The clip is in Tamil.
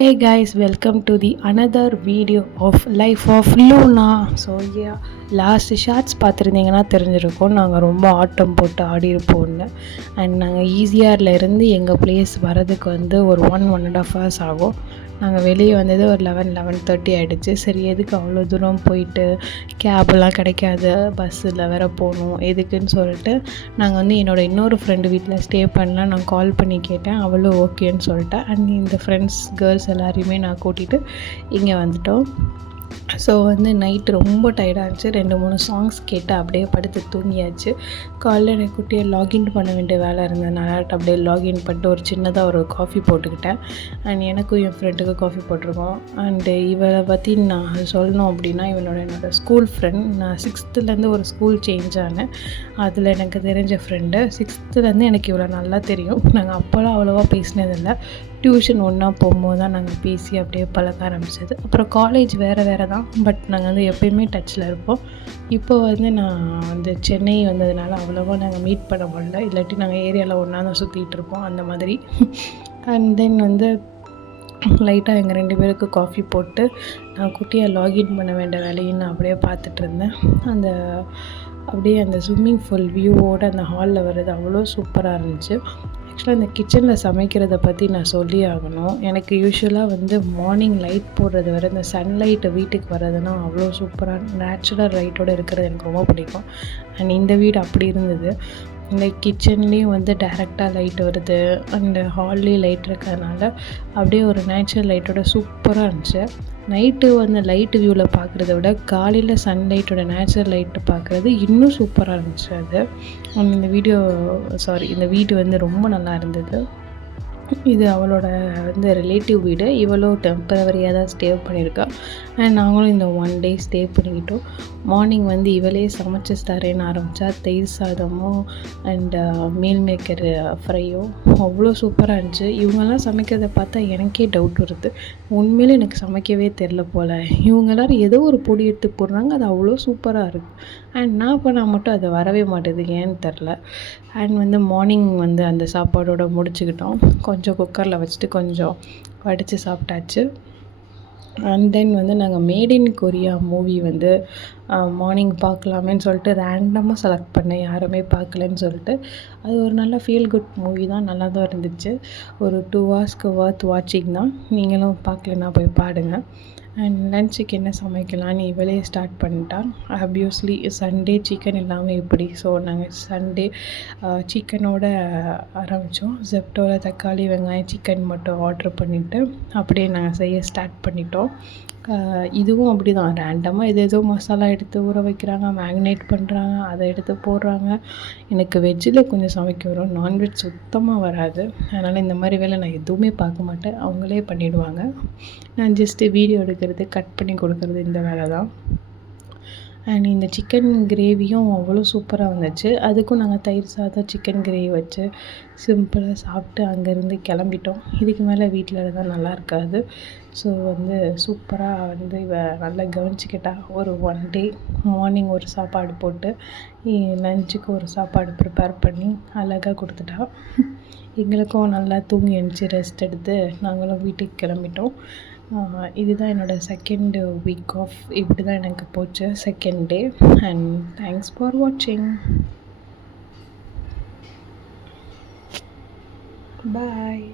Hey guys, welcome to the another video of Life of Luna. So last shorts பார்த்துருந்தீங்கன்னா தெரிஞ்சிருக்கும் நாங்கள் ரொம்ப ஆட்டம் போட்டு ஆடிருப்போம்னு. அண்ட் நாங்கள் ஈஸியார்லேருந்து எங்கள் பிளேஸ் வரதுக்கு வந்து ஒரு 1.5 hours ஆகும். நாங்கள் வெளியே வந்தது ஒரு 11:30 ஆகிடுச்சு. சரி, எதுக்கு அவ்வளோ தூரம் போயிட்டு கேபெல்லாம் கிடைக்காது, பஸ்ஸில் வேறு போகணும் எதுக்குன்னு சொல்லிட்டு நாங்கள் வந்து என்னோடய இன்னொரு ஃப்ரெண்டு வீட்டில் ஸ்டே பண்ணலாம் நான் கால் பண்ணி கேட்டேன். அவளும் ஓகேன்னு சொல்லிட்டேன். அண்ட் இந்த ஃப்ரெண்ட்ஸ் கேர்ள்ஸ் எல்லாரையுமே நான் கூட்டிகிட்டு இங்கே வந்துட்டோம். ஸோ வந்து நைட்டு ரொம்ப டயர்டாக இருந்துச்சு. 2-3 சாங்ஸ் கேட்டு அப்படியே படுத்து தூங்கியாச்சு. காலைல எனக்கு குட்டியை லாகின் பண்ண வேண்டிய வேலை இருந்ததுனால அப்படியே லாகின் பண்ணிட்டு ஒரு சின்னதாக ஒரு காஃபி போட்டுக்கிட்டேன். அண்ட் எனக்கும் என் ஃப்ரெண்டுக்கும் காஃபி போட்டிருக்கோம். அண்டு இவளை பற்றி நான் சொல்லணும் அப்படின்னா, என்னோடய ஸ்கூல் ஃப்ரெண்ட். நான் 6th ஒரு ஸ்கூல் சேஞ்ச் ஆனேன். அதில் எனக்கு தெரிஞ்ச ஃப்ரெண்டு. 6th எனக்கு இவ்வளோ நல்லா தெரியும். நாங்கள் அப்போல்லாம் அவ்வளோவா பேசினதில்லை. டியூஷன் ஒன்றா போகும்போது தான் நாங்கள் பேசி அப்படியே பழக்க ஆரம்பித்தது. அப்புறம் காலேஜ் வேறு தான். பட் நாங்கள் வந்து எப்போயுமே டச்சில் இருப்போம். இப்போ வந்து நான் வந்து சென்னை வந்ததுனால அவ்வளோவா நாங்கள் மீட் பண்ண முடியல. இல்லாட்டி நாங்கள் ஏரியாவில் ஒன்றா தான் சுற்றிட்டு இருப்போம் அந்த மாதிரி. அண்ட் தென் வந்து லைட்டாக எங்கள் 2 பேருக்கு காஃபி போட்டு நான் குட்டியாக லாகின் பண்ண வேண்டிய வேலையும் நான் அப்படியே பார்த்துட்டு இருந்தேன். அப்படியே அந்த ஸ்விம்மிங் பூல் வியூவோடு அந்த ஹாலில் வர்றது அவ்வளோ சூப்பராக இருந்துச்சு. ஆக்சுவலாக இந்த கிச்சனில் சமைக்கிறத பற்றி நான் சொல்லி ஆகணும். எனக்கு யூஸ்வலாக வந்து மார்னிங் லைட் போடுறது வரை இந்த சன்லைட்டு வீட்டுக்கு வர்றதுன்னா அவ்வளோ சூப்பராக நேச்சுரல் லைட்டோடு இருக்கிறது எனக்கு ரொம்ப பிடிக்கும். அண்ட் இந்த வீடு அப்படி இருந்தது. இந்த கிச்சன்லேயும் வந்து டைரெக்டாக லைட் வருது, அந்த ஹால்லேயும் லைட் இருக்கிறதுனால அப்படியே ஒரு நேச்சுரல் லைட்டோட சூப்பராக இருந்துச்சு. நைட்டு வந்து லைட்டு வியூவில் பார்க்குறத விட காலையில் சன்லைட்டோட நேச்சுரல் லைட்டு பார்க்குறது இன்னும் சூப்பராக இருந்துச்சு. அது இந்த வீடு வந்து ரொம்ப நல்லா இருந்தது. இது அவளோட வந்து ரிலேட்டிவ் வீடு. இவளோ டெம்பரவரியாக தான் ஸ்டே பண்ணியிருக்கா. அண்ட் நாங்களும் இந்த 1 day ஸ்டே பண்ணிக்கிட்டோம். மார்னிங் வந்து இவளே சமைச்சு தரேன்னு ஆரம்பித்தா. தயிர் சாதமும் அண்டு மீல் மேக்கர் ஃப்ரையும் அவ்வளோ சூப்பராக இருந்துச்சு. இவங்கெல்லாம் சமைக்கிறத பார்த்தா எனக்கே டவுட் வருது, உண்மையிலே எனக்கு சமைக்கவே தெரில போல். இவங்க எல்லோரும் ஏதோ ஒரு பொடி எடுத்து போடுறாங்க, அது அவ்வளோ சூப்பராக இருக்குது. அண்ட் நான் பண்ணால் மட்டும் அது வரவே மாட்டேது, ஏன்னு தெரில. அண்ட் வந்து மார்னிங் வந்து அந்த சாப்பாடோடு முடிச்சுக்கிட்டோம். கொஞ்சம் குக்கரில் வச்சுட்டு கொஞ்சம் வடித்து சாப்பிட்டாச்சு. அண்ட் தென் வந்து நாங்கள் மேட் இன் கொரியா மூவி வந்து மார்னிங் பார்க்கலாமேன்னு சொல்லிட்டு ரேண்டமாக செலக்ட் பண்ணேன், யாருமே பார்க்கலன்னு சொல்லிட்டு. அது ஒரு நல்ல ஃபீல் குட் மூவி தான், நல்லா தான் இருந்துச்சு. ஒரு 2 hours வொர்த் வாட்சிங் தான். நீங்களும் பார்க்கலன்னா போய் பாருங்கள். அண்ட் லன்ச்சுக்கு என்ன சமைக்கலான்னு இவளே ஸ்டார்ட் பண்ணிட்டா. ஆப்வியஸ்லி சண்டே சிக்கன் இல்லாமல் எப்படி? ஸோ நாங்கள் சண்டே சிக்கனோட ஆரம்பித்தோம். ஜெப்டோவில் தக்காளி வெங்காயம் சிக்கன் மட்டும் ஆர்ட்ரு பண்ணிவிட்டு அப்படியே நாங்கள் செய்ய ஸ்டார்ட் பண்ணிட்டோம். இதுவும் அப்படி தான், ரேண்டமாக ஏதோ மசாலா எடுத்து ஊற வைக்கிறாங்க, மேக்னேட் பண்ணுறாங்க, அதை எடுத்து போடுறாங்க. எனக்கு வெஜ்ஜில் கொஞ்சம் சமைக்க வரும், நான்வெஜ் சுத்தமாக வராது. அதனால் இந்த மாதிரி வேலை நான் எதுவுமே பார்க்க மாட்டேன், அவங்களே பண்ணிவிடுவாங்க. நான் ஜஸ்ட்டு வீடியோ எடுக்கிறது, கட் பண்ணி கொடுக்குறது, இந்த வேலை தான். அண்ட் இந்த சிக்கன் கிரேவியும் அவ்வளோ சூப்பராக வந்துச்சு. அதுக்கும் நாங்கள் தயிர் சாதம் சிக்கன் கிரேவி வச்சு சிம்பிளாக சாப்பிட்டு அங்கேருந்து கிளம்பிட்டோம். இதுக்கு மேலே வீட்டில் இருந்தால் நல்லா இருக்காது. ஸோ வந்து சூப்பராக வந்து நல்லா கவனிச்சிக்கிட்டா. ஒரு 1 day மார்னிங் ஒரு சாப்பாடு போட்டு லஞ்சுக்கு ஒரு சாப்பாடு ப்ரிப்பேர் பண்ணி அழகாக கொடுத்துட்டா. எங்களுக்கும் நல்லா தூங்கி எழுந்துச்சி ரெஸ்ட் எடுத்து நாங்களும் வீட்டுக்கு கிளம்பிட்டோம். இதுதான் என்னோடய 2nd week ஆஃப். இப்படி தான் எனக்கு போச்சு 2nd day. And thanks for வாட்சிங். பாய்.